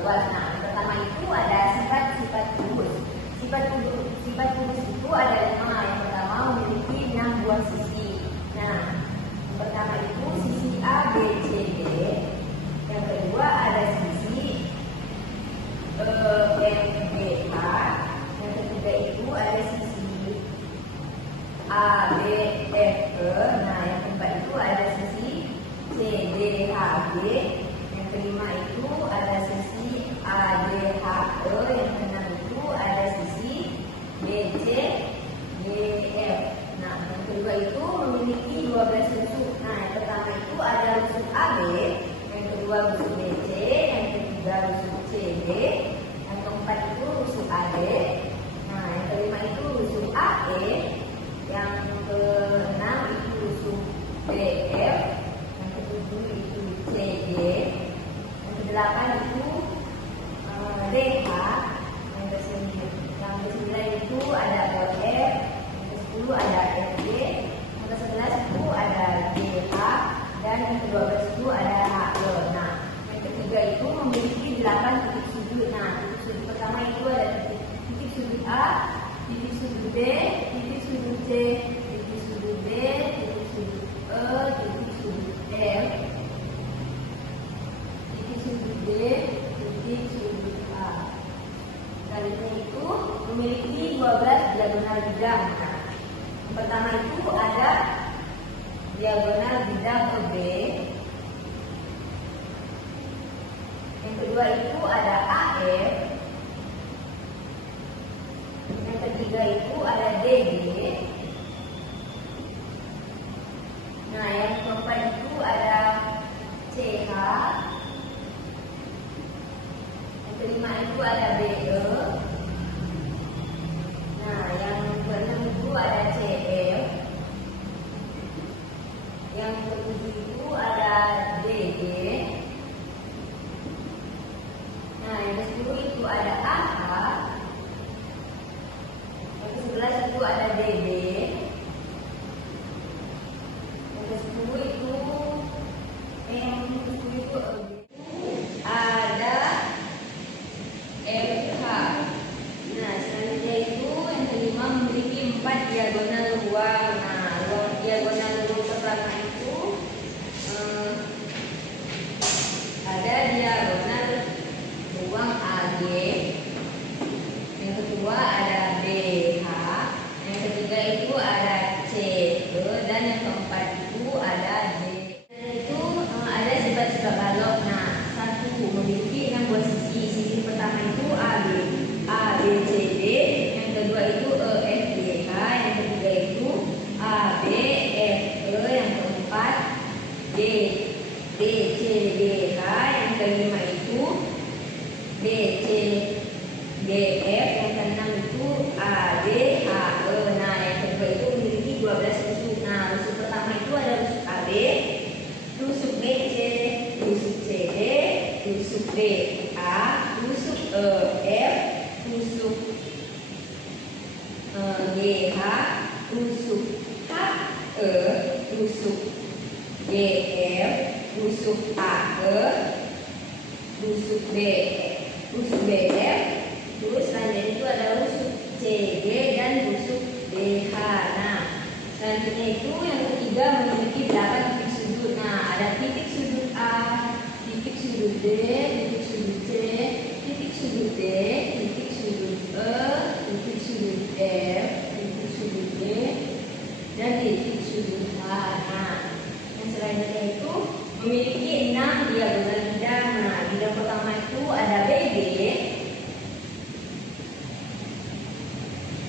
luas. Nah, yang pertama itu ada sifat-sifat kubus. Sifat kubus itu ada 5. Yang pertama memiliki 6 buah sisi. Nah, yang pertama itu sisi A, B, C, D. Yang kedua ada sisi E, F, G, H. Yang ketiga itu ada sisi A, B, F, E. Nah, yang keempat itu ada sisi C, D, H, G. Yang kelima itu ada sisi A, D, H, E. Yang keenam itu ada sisi B, C, G, F. Nah, yang kedua itu memiliki 12 rusuk. Nah, yang pertama itu ada rusuk AB, yang kedua rusuk BC, yang ketiga rusuk CD, yang keempat itu rusuk AD. Nah, yang kelima itu rusuk AE, yang keenam itu rusuk BF, yang ketujuh itu CD, yang kedelapan itu DH, yang kesembilan itu ada LF, yang ke-10 ada FG, yang ke-11 itu ada GH, dan yang ke-12 itu ada HE. Nah, yang ketiga itu memiliki 8 titik sudut. Nah, titik sudut pertama itu ada titik sudut A, titik sudut B, titik sudut C, titik sudut D, titik sudut E, titik sudut F, titik sudut D, titik sudut A. Selanjutnya itu memiliki 12 diagonal bidang. Nah, yang pertama itu ada diagonal bidang OB. Yang kedua itu ada AF. Yang ketiga itu ada DB. Nah, yang keempat itu ada CH. Yang kelima itu ada BE. Nah, yang keenam itu ada CF. Yang ketujuh itu ada DG. Nah, yang ke-10 itu ada AH. Yang ke-11 itu ada DB. Yang ke-10 itu ada FH. Nah, selanjutnya itu yang kelima memiliki 4 diagonal ruang. Nah, diagonal ruang pertama itu ada diagonal ruang AG. Yang kedua ada BH. Yang ketiga itu ada CE, dan yang keempat itu ada D. Dan itu ada sifat-sifat balok. Nah, 1 memiliki 6 buah sisi. Sisi pertama itu AB, A, B, C, D. Yang kedua itu E, F, G, H. Yang ketiga itu A, B, F, E. Yang keempat D, D, C, D, H. Yang kelima itu D, C, D, F. Yang keenam itu A, D, H, E. Nah, yang kedua itu memiliki 12 rusuk. Nah, rusuk pertama itu ada rusuk AB, rusuk BC, rusuk CD, rusuk DA, rusuk EF, rusuk GH, rusuk HE, rusuk GF, rusuk AE, rusuk BF, terus selanjutnya itu ada rusuk CG dan rusuk DH. Nah, selanjutnya itu yang ketiga memiliki 8 titik sudut. Nah, ada titik sudut A, titik sudut D, titik sudut C, titik sudut D, titik sudut E, titik sudut F, titik sudut G, dan titik sudut H. Nah, yang selanjutnya itu memiliki 6 diagonal bidang. Nah, bidang pertama itu ada BG.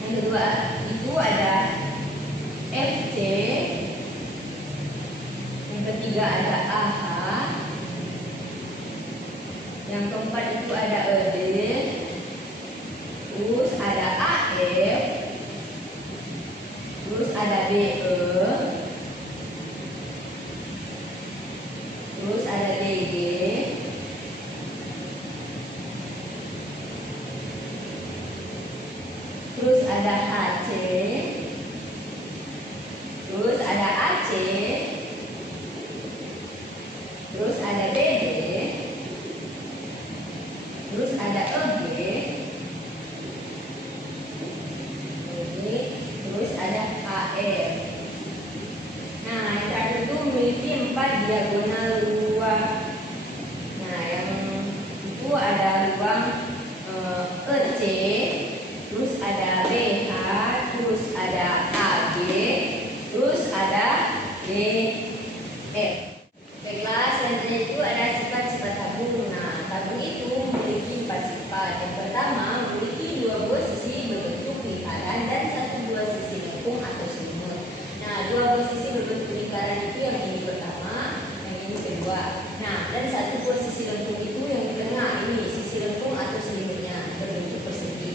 Yang kedua itu ada FC. Yang ketiga ada AH. Yang keempat itu ada ED. Terus ada AF. Terus ada BE. Terus ada DG. Terus ada HC. Terus ada AC. Terus ada BD. EC, terus ada BH, terus ada AB, terus ada DF. Baiklah, selanjutnya itu ada sifat-sifat tabung. Nah, tabung itu memiliki 4 sifat. Yang pertama, memiliki 2 buah sisi berbentuk lingkaran dan 1 buah sisi lengkung atau selimut. Nah, 2 buah sisi berbentuk lingkaran itu yang ini pertama, yang ini kedua. Nah, dan 1 buah sisi lengkung itu yang di tengah, ini sisi lengkung atau selimutnya berbentuk persegi.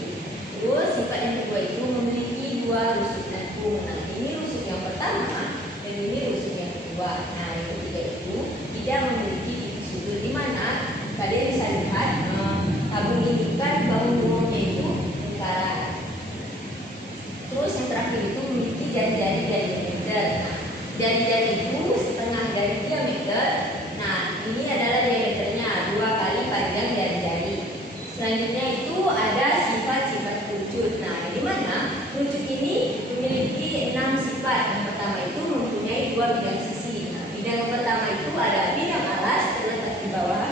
Terus sifat yang kedua itu memiliki 2 rusuk lengkung. Nah, ini rusuk yang pertama dan ini rusuk yang kedua. Nah, yang ketiga itu tidak memiliki titik sudut, di mana kalian bisa lihat tabung ini kan bangunnya itu lingkaran. Terus yang terakhir itu memiliki jari-jari diameter. Nah, jari-jari itu setengah dari diameter. Nah, ini adalah diameternya 2 kali panjang jari-jari. Selanjutnya itu ada sifat-sifat kerucut. Nah, di mana kerucut ini memiliki 6 sifat. Yang pertama itu mempunyai 2 bidang sisi. Nah, bidang pertama itu ada bidang alas terletak di bawah.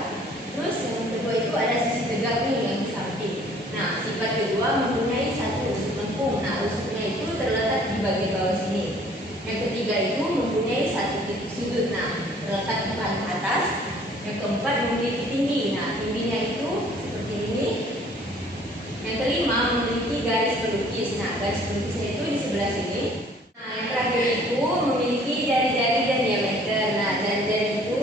Terus yang kedua itu ada sisi tegak nih yang di samping. Nah, sifat kedua mempunyai 1 rusuk lengkung. Nah, rusuknya itu terletak di bagian bawah sini. Yang ketiga itu mempunyai 1 titik sudut. Nah, terletak di paling atas. Yang keempat memiliki tinggi. Nah, tingginya itu seperti ini. Yang kelima memiliki garis pelukis. Nah, garis pelukisnya itu di sebelah sini. Nah, yang terakhir itu memiliki jari-jari dan diameter. Nah, jari-jari itu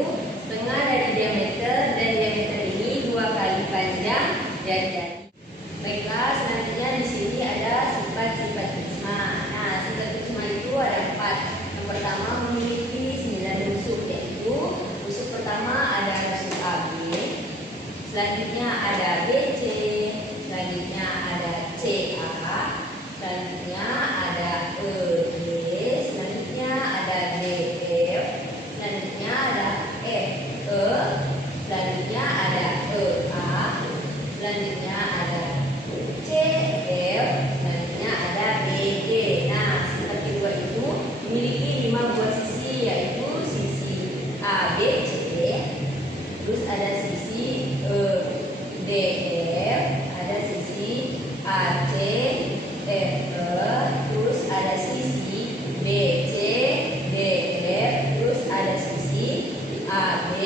setengah dari diameter dan diameter ini 2 kali panjang jari-jari. Baiklah, selanjutnya di sini ada sifat-sifat prisma. Nah, sifat prisma itu ada 4. Yang pertama memiliki 9 rusuk, yaitu rusuk pertama ada rusuk AB, selanjutnya ada BC, selanjutnya ada CA, selanjutnya ada ED, selanjutnya ada DF, selanjutnya ada FE, selanjutnya ada EA, selanjutnya ada CF, selanjutnya ada BD. Nah, sifat kedua itu memiliki 5 buah sisi, yaitu sisi ABC, terus ada sisi DF, ada sisi AC, FE, terus ada sisi BC, DF, terus ada sisi AB,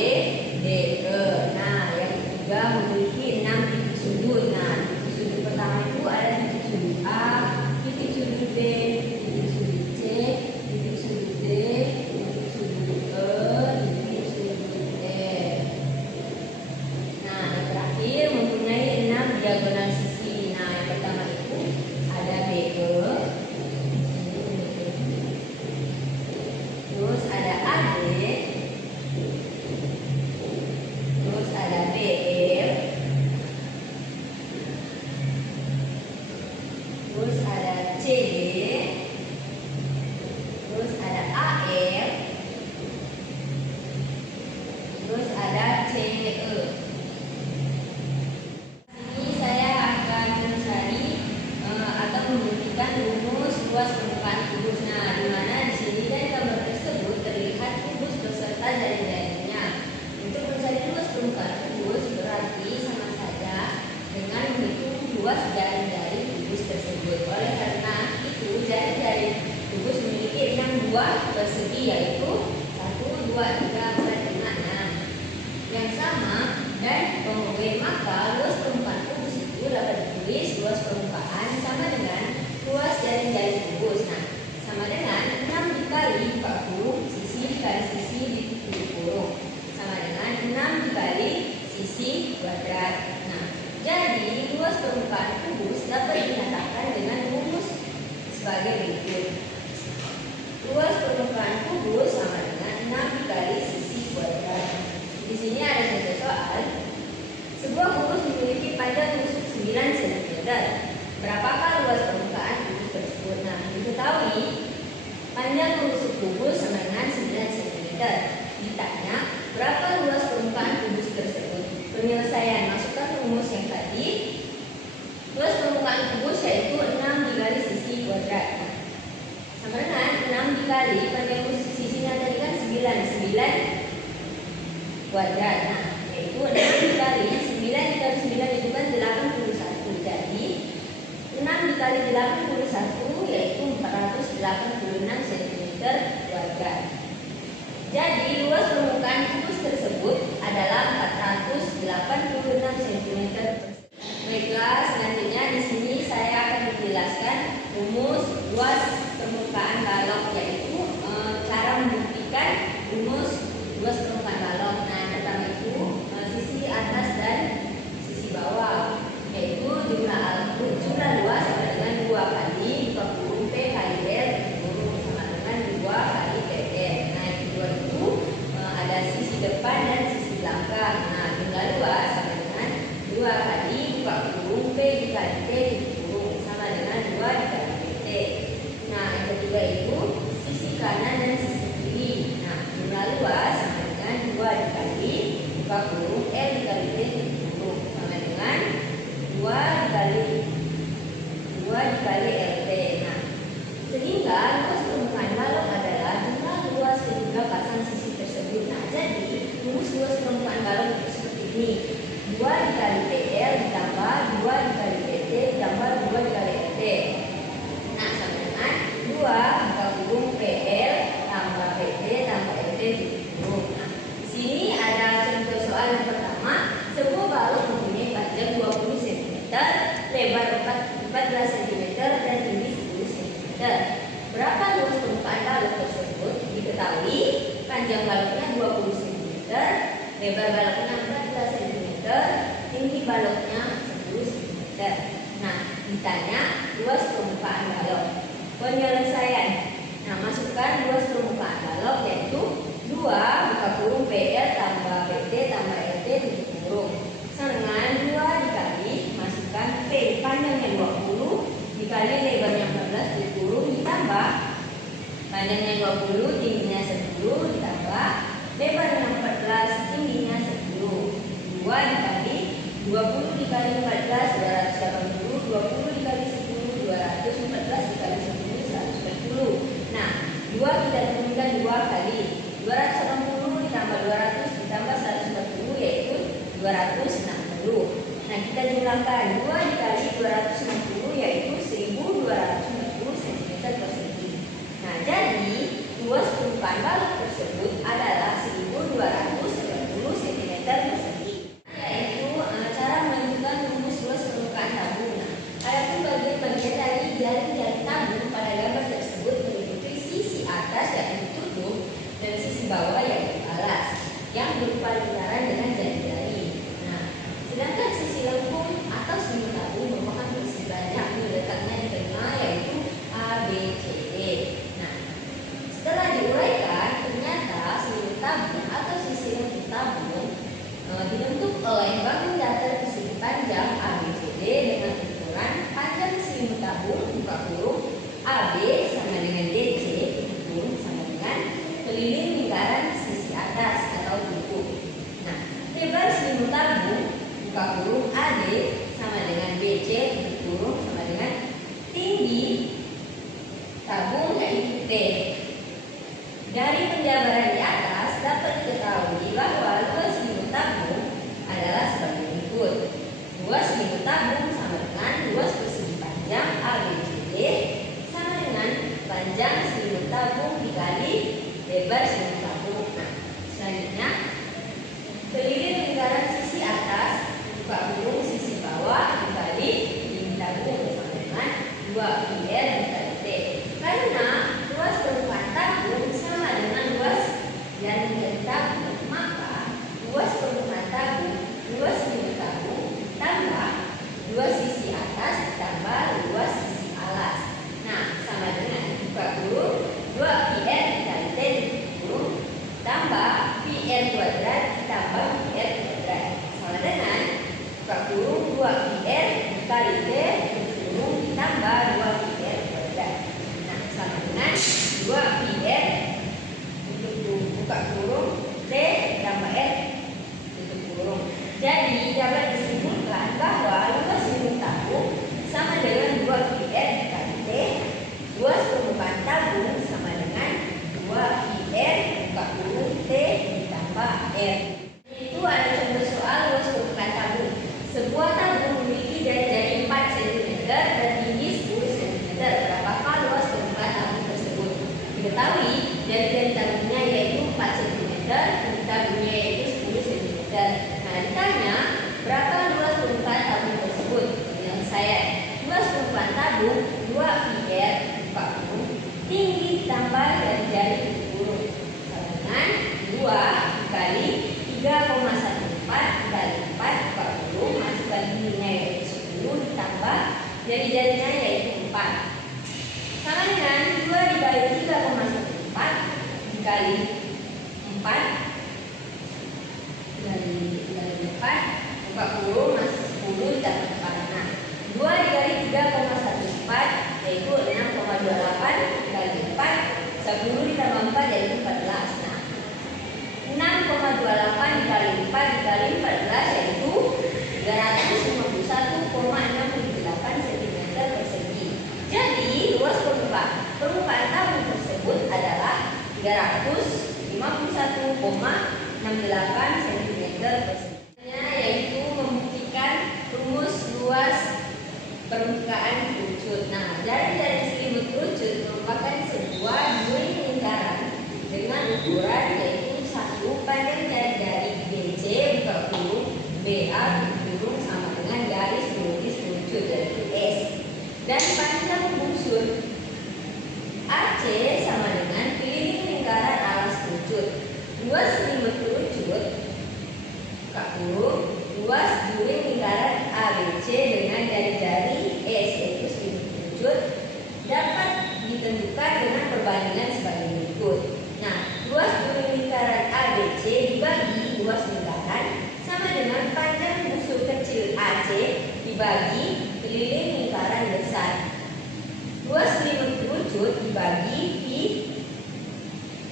DE. Nah, yang ketiga memiliki 6 titik sudut. Nah, titik sudut pertama itu ada titik sudut A, titik sudut B, titik sudut C, titik sudut D, titik sudut E, titik sudut F. Nah, yang terakhir mempunyai 6 diagonal sisi. Nah, yang pertama itu ada BE, terus ada AD, terus ada BF, terus ada CD, terus ada AF, terus ada CE. Ini saya akan mencari atau membuktikan rumus luas permukaan kubus. Nah, di mana di sini dari gambar tersebut terlihat kubus beserta jari-jarinya. Untuk mencari luas permukaan kubus berarti sama saja dengan menghitung luas jari-jari kubus tersebut. Oleh karena itu, jari-jari kubus memiliki 6 buah persegi, yaitu 1, 2, 3, 4, 5, 6 yang sama dan kemudian maka luas permukaan kubus itu dapat ditulis luas permukaan sama dengan luas jari-jari kubus. Nah, sama dengan 6 dikali 40 sisi dikali sisi ditutup kurung sama dengan 6 dikali sisi kuadrat. Nah, jadi luas permukaan kubus dapat dinyatakan dengan rumus sebagai berikut. Luas permukaan kubus sama dengan 6 dikali sisi kuadrat. Di sini ada satu soal. Sebuah kubus memiliki panjang rusuk 9 cm. Berapakah luas permukaan kubus tersebut? Nah, diketahui panjang rusuk kubus sama dengan 9 cm. Ditanya berapa luas permukaan kubus tersebut? Penyelesaian, masukkan rumus yang tadi. Luas permukaan kubus yaitu 6 dikali sisi kuadrat. Nah, sama dengan 6 dikali panjang rusuk sisinya tadi kan 9 kuadrat. Nah, yaitu 6 dikali 9 dikali 9 itu kan 81. Jadi 6 dikali 81 yaitu 486 cm kuadrat. Jadi luas permukaan kubus tersebut adalah 486 cm persegi. Baiklah, selanjutnya di sini saya akan menjelaskan rumus luas permukaan balok, yaitu cara membuktikan rumus luas permukaan balok. Nah, pertama itu sisi atas dan sisi bawah, yaitu jumlah luas sama dengan 2 kali buka kurung P kali L kurung sama dengan 2 kali PL. Nah, yang kedua itu ada sisi depan dan sisi belakang. Nah, jumlah luas sama dengan 2 kali buka kurung P dikali T kurung sama dengan 2 dikali PT. Nah, yang ketiga itu sisi kanan dan sisi kiri. Nah, jumlah luas sama dengan 2 dikali buka kurung L dikali T kurung sama dengan 2 dikali LT. Nah, sehingga luas permukaan balok adalah jumlah luas kedua pasang sisi tersebut. Nah, jadi rumus luas permukaan balok itu seperti ini: 2 dikali PL ditambah 2 dikali PT ditambah 2 dikali LT. Nah, sama dengan 2 buka kurung PL tambah PT tambah LT kurung. Nah, di sini ada contoh soal yang pertama. Sebuah balok mempunyai panjang 20 cm, lebar 14 cm dan tinggi 10 cm. Berapa luas permukaan balok tersebut? Diketahui panjang baloknya 20 cm, lebar baloknya 14 cm, tinggi baloknya 10 cm. Nah, ditanya luas permukaan balok. Penyelesaian. Nah, masukkan luas permukaan balok yaitu 2 buka kurung PL tambah PT tambah LT tutup kurung sama dengan 2 dikali masukkan P panjangnya 20 dikali lebarnya 14 tutup kurung ditambah panjangnya 20 tingginya 10 ditambah lebarnya 14 tingginya 10. 2 dikali 20 dikali 14 280, 20 dikali 10 200, 14 dikali 10 140. Nah, 2 kita turunkan 2 kali 280 ditambah 200 ditambah 140 yaitu 260. Nah, kita jumlahkan 2 dikali 260 yaitu 1240 cm persegi. Nah, jadi luas permukaan balok tersebut adalah 1240 cm persegi. Yaitu cara menentukan rumus luas permukaan tabung. Nah, adapun bagian-bagian dari jari-jari tabung pada gambar tersebut meliputi sisi atas yang ditutup dan sisi bawah yang dibalas, yang berupa lingkaran dengan jari-jari. Nah, sedangkan sisi lengkung atau selimut tabung merupakan sisi banyak letaknya di tengah yaitu A, B, C, D. Nah, setelah diuraikan ternyata selimut tabung atau sisi lengkung tabung dibentuk oleh bangun datar persegi panjang ABCD dengan ukuran panjang selimut tabung buka kurung AB sama dengan DC tutup kurung sama dengan keliling lingkaran sisi atas atau tutup. Nah, lebar selimut tabung buka kurung AD sama dengan BC tutup kurung sama dengan tinggi tabung yaitu T. Dari penjabaran di atas dapat diketahui bahwa luas selimut tabung adalah sebagai berikut. Luas selimut tabung sama dengan luas persegi panjang ABCD sama dengan panjang selimut tabung dikali lebar selimut tabung. Nah, selanjutnya keliling lingkaran sisi atas buka kurung sisi bawah dikali tinggi tabung sama dengan 2πr dikali T. Karena luas permukaan tabung sama dengan luas jari-jari tabung, maka luas permukaan tabung, luas selimut tabung tambah luas sisi atas ditambah luas sisi alas. Nah, sama dengan buka kurung 2πr dikali T tutup kurung tambah πr kuadrat ditambah πr kuadrat sama dengan buka kurung 2πr dikali T tutup kurung ditambah 2πr kuadrat. Nah, sama dengan 2πr buka kurung T ditambah R tutup kurung. Jadi dapat disimpulkan bahwa luas selimut tabung sama dengan 2πr dikali T, luas permukaan tabung sama dengan 2πr buka kurung T ditambah R. Itu ada contoh soal luas permukaan tabung. Sebuah tabung memiliki jari-jari 4 cm dan tinggi jari-jarinya yaitu 4. Sama dengan 2 dikali 3,14 dikali 4 dari 4 40 masih 10 ditambah 4. Nah, 2 dikali 3,14 yaitu 6,28 dikali 4, 10 ditambah 4 yaitu 14. Nah, 6,28 dikali 4 dikali 14 yaitu 351,68 cm persegi. Jadi luas permukaan tabung tersebut adalah 351,68 cm persegi. Yaitu membuktikan rumus luas permukaan kerucut. Nah, jari-jari selimut kerucut merupakan sebuah duri lingkaran dengan ukuran yaitu 1 panjang jari-jari BC buka kurung BA kurung sama dengan garis lurus kerucut yaitu S, dan panjang busur AC sama dengan keliling lingkaran alas kerucut. Luas selimut kerucut buka kurung luas duri lingkaran ABC dengan jari-jari S yaitu selimut kerucut dapat ditentukan dengan perbandingan sebagai berikut. Nah, luas duri lingkaran ABC dibagi luas lingkaran sama dengan panjang busur kecil AC dibagi keliling lingkaran besar. Luas selimut kerucut dibagi pi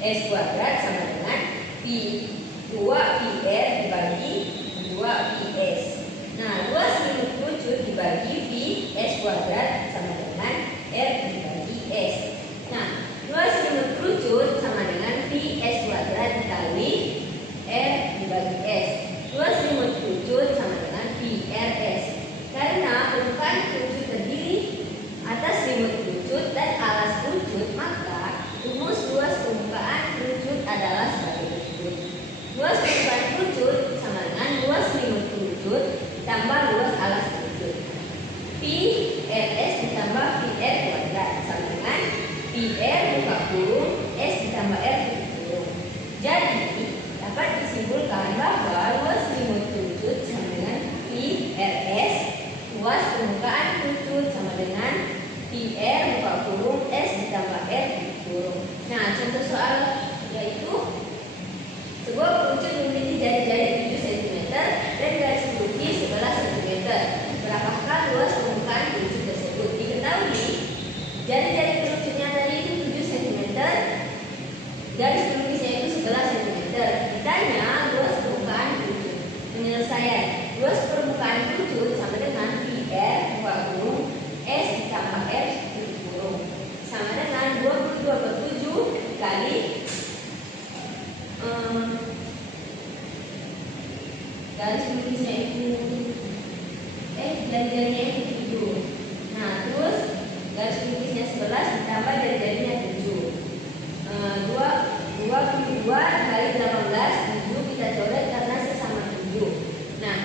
S kuadrat sama dengan pi 2PR dibagi 2PS. Nah, luas selimut kerucut dibagi PS kuadrat sama dengan R dibagi S. Nah, luas selimut kerucut sama dengan PS kuadrat dikali R dibagi S. Luas selimut kerucut sama dengan PRS. Karena permukaan kerucut terdiri atas selimut kerucut dan alas kerucut, maka rumus luas permukaan kerucut adalah sebagai berikut. Luas permukaan kerucut sama dengan luas selimut kerucut ditambah luas alas kerucut. PRS ditambah PR kuadrat sama dengan PR buka kurung S ditambah R tutup kurung. Jadi dapat disimpulkan bahwa luas selimut kerucut sama dengan PRS, luas permukaan kerucut sama dengan PR buka kurung S ditambah R tutup kurung. Nah, contoh soal yaitu sebuah kerucut memiliki jari-jari 7 cm dan garis lurus 11 cm. Berapakah luas permukaan kerucut tersebut? Diketahui jari-jari kerucutnya tadi itu 7 cm, garis lurusnya itu 11 cm. Ditanya luas permukaan kerucut. Penyelesaian luas permukaan kerucut sama dengan PR buka kurung S ditambah R tutup kurung sama dengan 22/7 kali garis lurusnya itu jari-jarinya itu 7. Nah, terus garis lurusnya 11 ditambah jari-jarinya 7. 22 kali 18 7 kita coret karena sesama 7. Nah,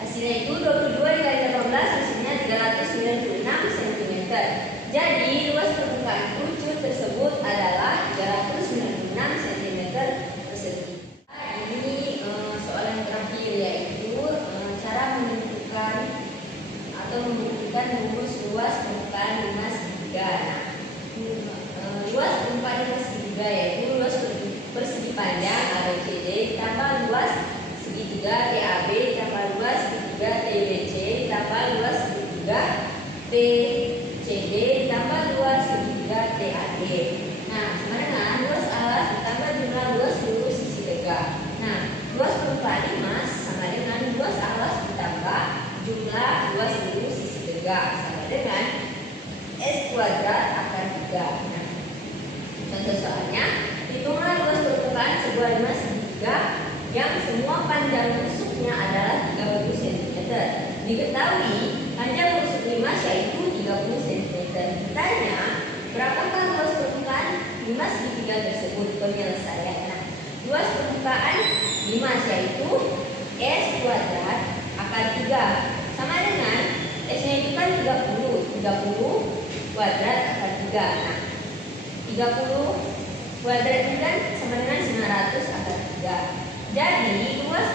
hasilnya itu 22 dikali 18 hasilnya 396 cm. Jadi luas permukaan kerucut tersebut adalah 396 cm persegi. Ini soal yang terakhir yaitu cara menentukan atau membuktikan rumus luas permukaan lima segitiga. Nah, luas permukaan lima segitiga yaitu luas persegi panjang ABCD ditambah luas segitiga TAB ditambah luas segitiga TBC ditambah luas segitiga TCD ditambah luas segitiga TAD. Nah, sama dengan luas alas ditambah jumlah luas seluruh sisi tegak. Nah, luas permukaan limas sama dengan luas alas ditambah jumlah luas seluruh sisi tegak sama dengan S kuadrat akar 3. Nah, contoh soalnya, hitunglah luas permukaan sebuah limas segitiga yang semua panjang rusuknya adalah 30 cm. Diketahui panjang rusuk limas yaitu 30 cm. Ditanya berapakah luas permukaan limas segitiga tersebut? Penyelesaian. Nah, luas permukaan limas yaitu S kuadrat akar 3 sama dengan S nya itu kan 30 kuadrat akar 3. Nah, 30 kuadrat itu kan sama dengan 900 akar 3. Jadi luas